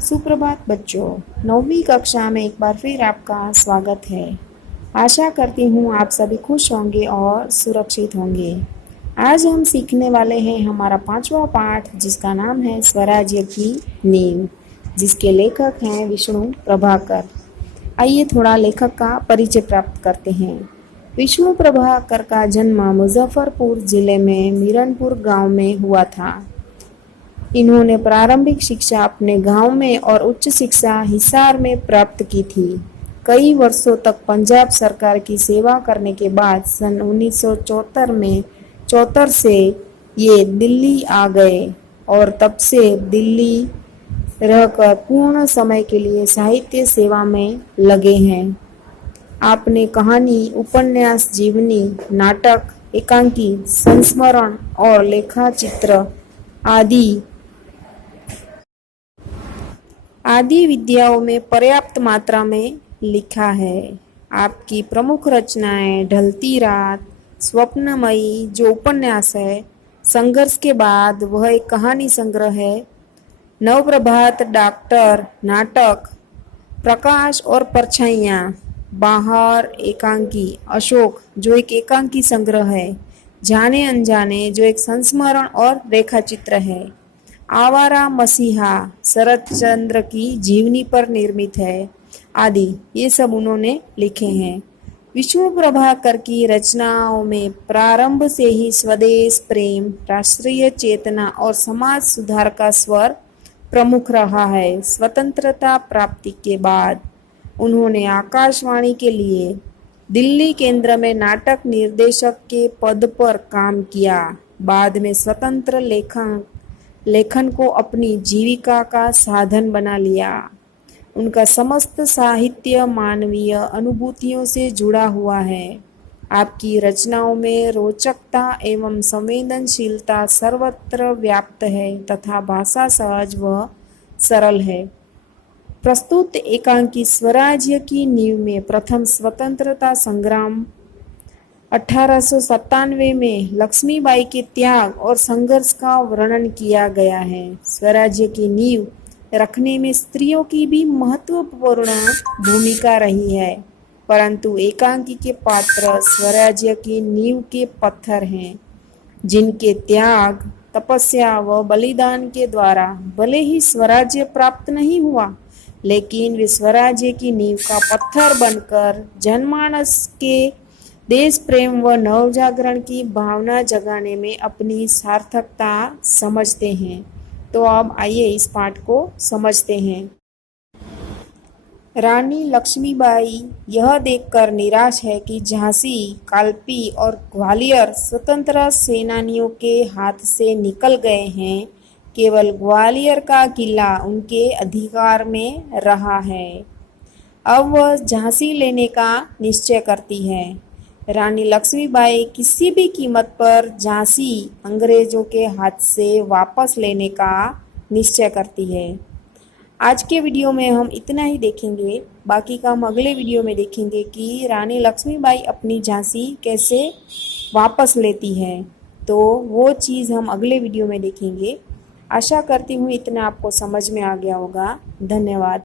सुप्रभात बच्चों, 9वीं कक्षा में एक बार फिर आपका स्वागत है। आशा करती हूँ आप सभी खुश होंगे और सुरक्षित होंगे। आज हम सीखने वाले हैं हमारा 5वां पाठ, जिसका नाम है स्वराज्य की नींव, जिसके लेखक हैं विष्णु प्रभाकर। आइए थोड़ा लेखक का परिचय प्राप्त करते हैं। विष्णु प्रभाकर का जन्म मुजफ्फरपुर जिले में मीरनपुर गांव में हुआ था। इन्होंने प्रारंभिक शिक्षा अपने गांव में और उच्च शिक्षा हिसार में प्राप्त की थी। कई वर्षों तक पंजाब सरकार की सेवा करने के बाद सन 1974 से ये दिल्ली आ गए और तब से दिल्ली रहकर पूर्ण समय के लिए साहित्य सेवा में लगे हैं। आपने कहानी, उपन्यास, जीवनी, नाटक, एकांकी, संस्मरण और लेखाचित्र आदि विद्याओं में पर्याप्त मात्रा में लिखा है। आपकी प्रमुख रचनाएं ढलती रात, स्वप्नमयी जो उपन्यास है, संघर्ष के बाद वह एक कहानी संग्रह है, नवप्रभात, डॉक्टर नाटक, प्रकाश और परछाइयाँ, बाहर एकांकी, अशोक जो एक एकांकी संग्रह है, जाने अनजाने जो एक संस्मरण और रेखाचित्र है, आवारा मसीहा शरत चंद्र की जीवनी पर निर्मित है आदि। ये सब उन्होंने लिखे हैं। विष्णु प्रभाकर की रचनाओं में प्रारंभ से ही स्वदेश प्रेम, राष्ट्रीय चेतना और समाज सुधार का स्वर प्रमुख रहा है। स्वतंत्रता प्राप्ति के बाद उन्होंने आकाशवाणी के लिए दिल्ली केंद्र में नाटक निर्देशक के पद पर काम किया। बाद में स्वतंत्र लेखन को अपनी जीविका का साधन बना लिया। उनका समस्त साहित्य मानवीय अनुभूतियों से जुड़ा हुआ है। आपकी रचनाओं में रोचकता एवं संवेदनशीलता सर्वत्र व्याप्त है तथा भाषा सहज व सरल है। प्रस्तुत एकांकी स्वराज्य की नींव में प्रथम स्वतंत्रता संग्राम 1897 में लक्ष्मीबाई के त्याग और संघर्ष का वर्णन किया गया है। स्वराज्य की नींव रखने में स्त्रियों की भी महत्वपूर्ण भूमिका रही है, परंतु एकांकी के पात्र स्वराज्य की नींव के पत्थर हैं, जिनके त्याग, तपस्या व बलिदान के द्वारा भले ही स्वराज्य प्राप्त नहीं हुआ, लेकिन वे स्वराज्य की नींव का पत्थर बनकर जनमानस के देश प्रेम व नवजागरण की भावना जगाने में अपनी सार्थकता समझते हैं। तो अब आइए इस पाठ को समझते हैं। रानी लक्ष्मीबाई यह देखकर निराश है कि झांसी, कालपी और ग्वालियर स्वतंत्र सेनानियों के हाथ से निकल गए हैं। केवल ग्वालियर का किला उनके अधिकार में रहा है। अब वह झांसी लेने का निश्चय करती है। रानी लक्ष्मीबाई किसी भी कीमत पर झांसी अंग्रेजों के हाथ से वापस लेने का निश्चय करती है। आज के वीडियो में हम इतना ही देखेंगे, बाकी का हम अगले वीडियो में देखेंगे कि रानी लक्ष्मीबाई अपनी झांसी कैसे वापस लेती है। तो वो चीज़ हम अगले वीडियो में देखेंगे। आशा करती हूँ इतना आपको समझ में आ गया होगा। धन्यवाद।